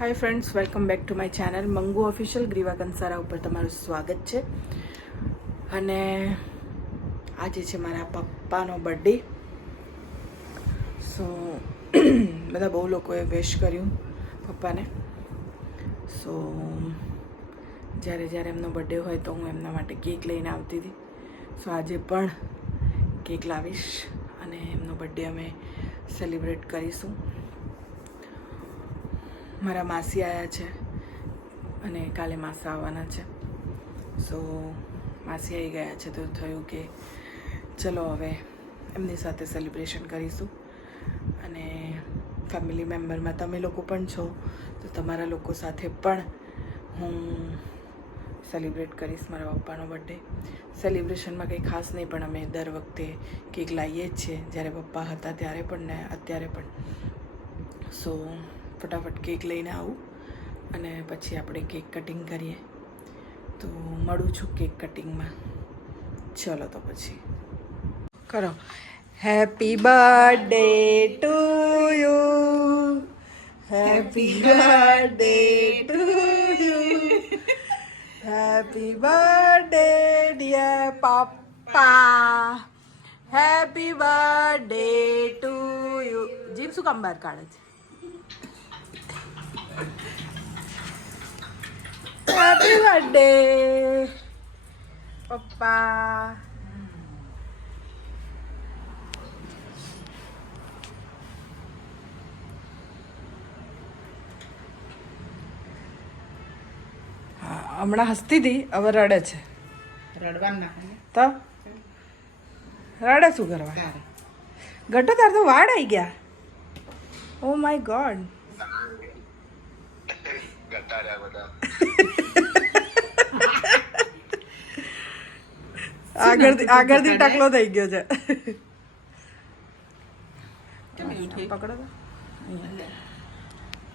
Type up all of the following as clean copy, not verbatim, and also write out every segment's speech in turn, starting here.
Hi friends, welcome back to my channel Mangu official. Griva Kansara ઉપર તમારું સ્વાગત છે. અને આજે છે મારા પપ્પાનો બર્થડે. સો બધા બહુ લોકોએ વિશ કર્યું પપ્પાને. સો જ્યારે જ્યારે એમનો બર્થડે હોય તો હું એમના માટે કેક લઈને આવતી હતી. સો આજે પણ કેક લાવીશ અને એમનો બર્થડે અમે સેલિબ્રેટ કરીશું. મારા માસી આવ્યા છે અને કાલે માસા આવવાના છે. સો માસી આવી ગયા છે તો થયું કે ચલો હવે એમની સાથે સેલિબ્રેશન કરીશું. અને ફેમિલી મેમ્બરમાં તમે લોકો પણ છો તો તમારા લોકો સાથે પણ હું સેલિબ્રેટ કરીશ મારા પપ્પાનો બર્થડે. સેલિબ્રેશનમાં કંઈ ખાસ નહીં, પણ અમે દર વખતે કેક લાવીએ જ છીએ, જ્યારે પપ્પા હતા ત્યારે પણ ને અત્યારે પણ. સો ફટાફટ કેક લઈને આવું અને પછી આપણે કેક કટિંગ કરીએ. તો મળું છું કેક કટિંગમાં. ચલો તો પછી કરો. Happy birthday to you, happy birthday to you, happy birthday dear papa, happy birthday to you. જીમ શું કામ બહાર કાઢે છે? હેપી બર્થડે પપ્પા. હમણાં હસતી હતી, હવે રડે છે. રડવાના તો રડે શું કરવા? ઘટો તાર તો વાળ આવી ગયા. Oh my God. આગળથી ટકલો થઈ ગયો છે. પકડો તો.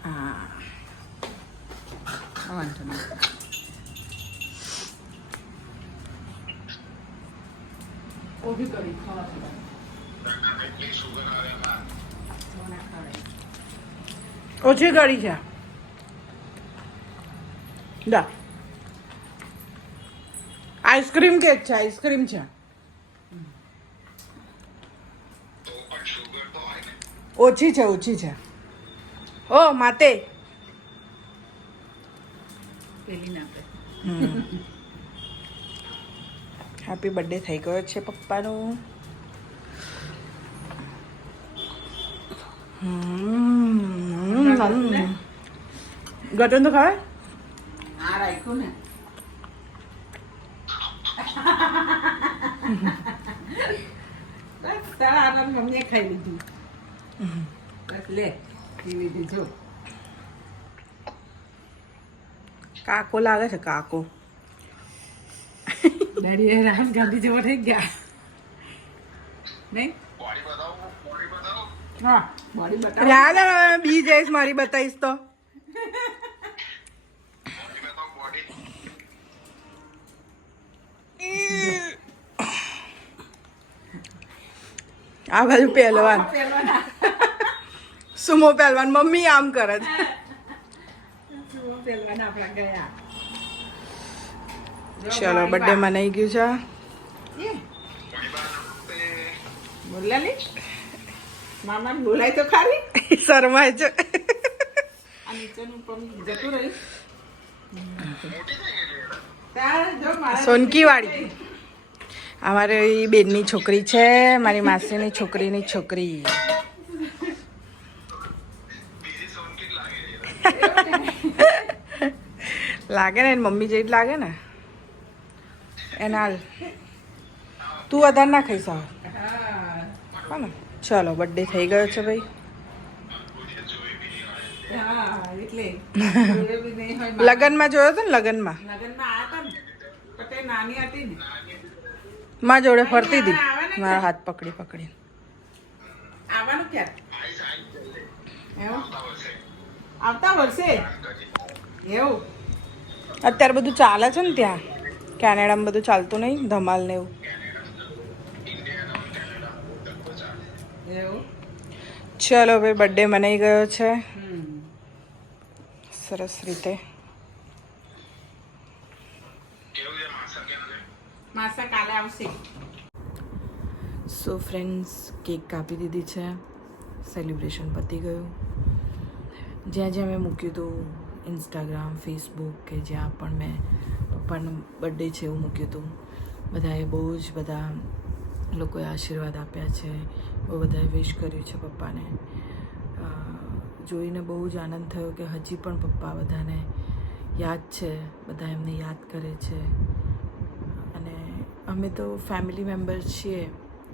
હા વાંધો નહીં. ઓછી કરી છે. જા આઈસ્ક્રીમ કેક છે, આઈસ્ક્રીમ છે. ઓછી છે, ઓછી છે. ઓ માતે હેપી બર્થડે થઈ ગયો છે પપ્પાનો. ગટન તો ખાય. આ રાખ્યું ને તારા આરામ મમ્મીએ ખાઈ લીધું. બસ લે પી લીધી. જો કાકો લાગે છે, કાકો. ડેડી રાહુલ ગાંધી જેવો થઈ ગયા નહીં? હા બોડી બતાવો. યાદ આવે બી જઈશ મારી બતાવીશ તો. આ બાજુ પહેલવાન, સુમો પહેલવાન. મમ્મી આમ કરે છે. પહેલવાન આપણા ગયા. ચલો બર્થડે મનાઈ ગયું છે. બોલા લે મામાને બોલાય તો ખાલી. શરમાય છે. આ નીચેનું પણ જતું રહ્યું. તાર જો મારા સોનકી વાળી. અમારી બેનની છોકરી છે, મારી માસીની છોકરીની છોકરી. લાગે ને એની મમ્મી જેવી જ લાગે ને એના. તું વધારે ના ખાઈશ હવે. હા ને. ચલો બર્થડે થઈ ગયો છે ભાઈ. હા એટલે લગ્નમાં જોયો હતો ને, લગ્નમાં લગ્નમાં આ હતા ને પતે નાની હતી ને. માં જોડે ફરતી હતી મારા હાથ પકડી પકડી. આવવાનું ક્યારે? એવું આવતા વર્ષે એવું. અત્યારે બધું ચાલે છે ને ત્યાં કેનેડામાં, બધું ચાલતું નહીં, ધમાલ ને એવું. એવું ચલો ભાઈ બર્થડે મનાઈ ગયો છે. સરસ રીતે. માસા કાલે આવશે. સો ફ્રેન્ડ્સ, કેક કાપી દીધી છે, સેલિબ્રેશન પતી ગયું. જ્યાં જ્યાં મેં મૂક્યું હતું ઇન્સ્ટાગ્રામ, ફેસબુક કે જ્યાં પણ મેં પપ્પાનો બર્થડે છે એવું મૂક્યું હતું, બધાએ બહુ જ બધા લોકોએ આશીર્વાદ આપ્યા છે, બહુ બધાએ વિશ કર્યું છે પપ્પાને. જોઈને બહુ જ આનંદ થયો કે હજી પણ પપ્પા બધાને યાદ છે, બધા એમને યાદ કરે છે. અને અમે તો ફેમિલી મેમ્બર્સ છીએ.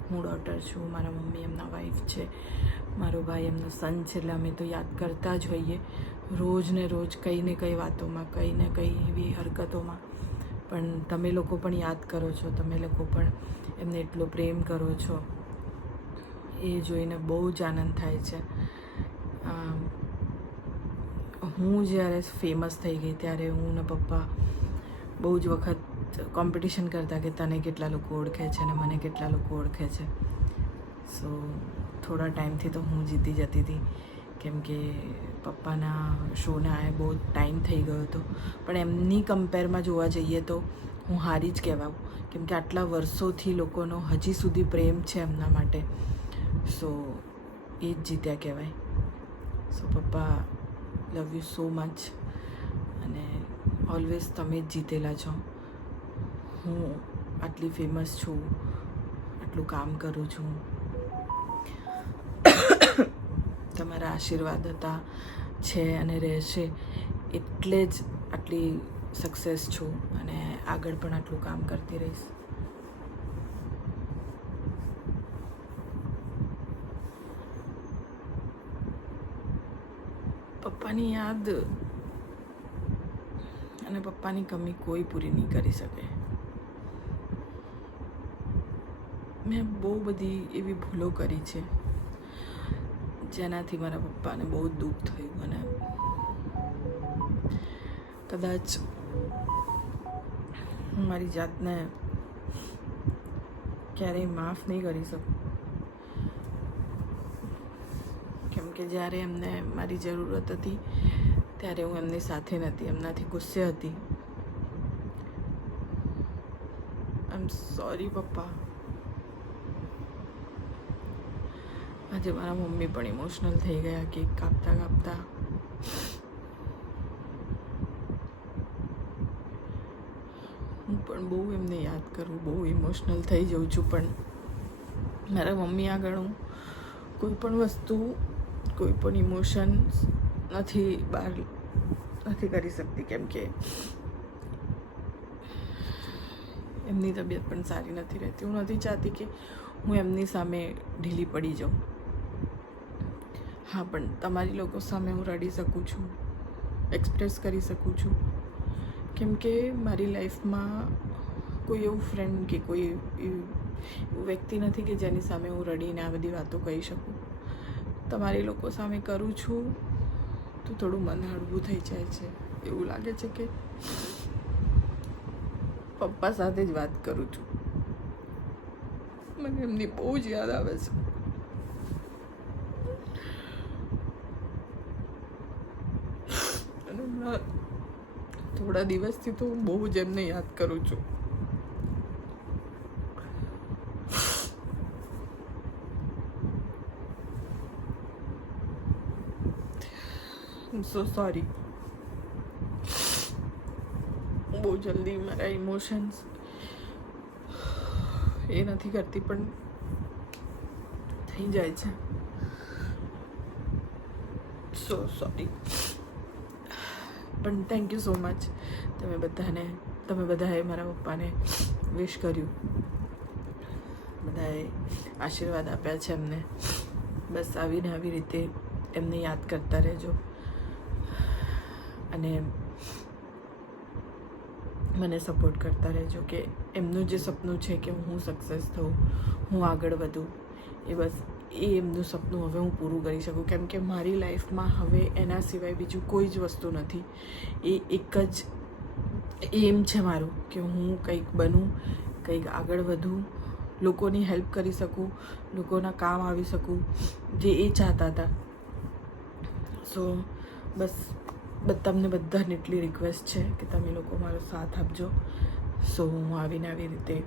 હું ડોટર છું, મારા મમ્મી એમના વાઈફ છે, મારો ભાઈ એમનો સન છે, એટલે અમે તો યાદ કરતા જ હોઈએ રોજ ને રોજ, કંઈ ને કંઈ વાતોમાં, કંઈ ને કંઈ એવી હરકતોમાં. પણ તમે લોકો પણ યાદ કરો છો, તમે લોકો પણ એમને એટલો પ્રેમ કરો છો, એ જોઈને બહુ જ આનંદ થાય છે. હું જ્યારે ફેમસ થઈ ગઈ ત્યારે હું ને પપ્પા બહુ જ વખત કોમ્પિટિશન કરતા કે તને કેટલા લોકો ઓળખે છે અને મને કેટલા લોકો ઓળખે છે. સો થોડા ટાઈમથી તો હું જીતી જતી હતી, કેમ કે પપ્પાના શોને આ બહુ ટાઈમ થઈ ગયો હતો. પણ એમની કમ્પેરમાં જોવા જઈએ તો હું હારી જ કહેવાઉં, કેમ કે આટલા વર્ષોથી લોકોનો હજી સુધી પ્રેમ છે એમના માટે. સો એ જ જીત્યા કહેવાય. સો પપ્પા, લવ યુ સો મચ. અને ઓલવેઝ તમે જ જીતેલા છો. હું આટલી ફેમસ છું, આટલું કામ કરું છું, તમારા આશીર્વાદ હતા, છે અને રહેશે, એટલે જ આટલી સક્સેસ છું અને આગળ પણ આટલું કામ કરતી રહીશ. પપ્પાની યાદ અને પપ્પાની કમી કોઈ પૂરી નહીં કરી શકે. મેં બહુ બધી એવી ભૂલો કરી છે જેનાથી મારા પપ્પાને બહુ દુઃખ થયું, અને કદાચ હું મારી જાતને ક્યારેય માફ નહીં કરી શકું, કેમ કે જ્યારે એમને મારી જરૂરત હતી ત્યારે હું એમની સાથે નહોતી, એમનાથી ગુસ્સે હતી. આઈ એમ સોરી પપ્પા. આજે મારા મમ્મી પણ ઇમોશનલ થઈ ગયા કેક કાપતા કાપતા. હું પણ બહુ એમને યાદ કરું, બહુ ઇમોશનલ થઈ જાઉં છું, પણ મારા મમ્મી આગળ હું કોઈ પણ વસ્તુ, કોઈ પણ ઇમોશન્સ બહાર નથી કરી શકતી, કેમ કે એમની તબિયત પણ સારી નથી રહેતી. હું નથી ચાહતી કે હું એમની સામે ઢીલી પડી જાઉં. હા, પણ તમારી લોકો સામે હું રડી શકું છું, એક્સપ્રેસ કરી શકું છું, કેમ કે મારી લાઈફમાં કોઈ એવું ફ્રેન્ડ કે કોઈ એવું વ્યક્તિ નથી કે જેની સામે હું રડીને આ બધી વાતો કહી શકું. તમારી લોકો સામે કરું છું તો થોડું મન હળવું થઈ જાય છે. એવું લાગે છે કે પપ્પા સાથે જ વાત કરું છું. મને એમની બહુ જ યાદ આવે છે. અને થોડા દિવસથી તો હું બહુ જ એમને યાદ કરું છું. I'm so sorry. બહુ જલ્દી મારા ઇમોશન્સ એ નથી કરતી, પણ થઈ જાય છે. સો સોરી. પણ થેન્ક યુ સો મચ. તમે બધાએ મારા પપ્પાને વિશ કર્યું, બધાએ આશીર્વાદ આપ્યા છે એમને. બસ આવીને આવી રીતે એમને યાદ કરતા રહેજો અને મને સપોર્ટ કરતા રહેજો કે એમનું જે સપનું છે કે હું સક્સેસ થઉં, હું આગળ વધું, એ એમનું સપનું હવે હું પૂરું કરી શકું, કેમ કે મારી લાઈફમાં હવે એના સિવાય બીજું કોઈ જ વસ્તુ નથી. એ એક જ એમ છે મારું કે હું કંઈક બનું, કંઈક આગળ વધું, લોકોની હેલ્પ કરી શકું, લોકોના કામ આવી શકું, જે એ ચાહતા હતા. સો બસ તમને બધાને એટલી રિક્વેસ્ટ છે કે તમે લોકો મારો સાથ આપજો, સો હું આવીને આવી રીતે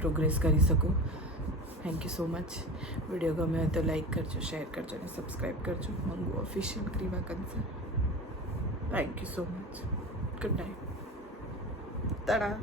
પ્રોગ્રેસ કરી શકું. Thank you so much. Video ગમે હોય તો લાઈક કરજો, શેર કરજો અને સબસ્ક્રાઈબ કરજો. મંગુ ઓફિશિયલ ક્રીવા કન્સર્ન. Thank you so much. Good night. તારા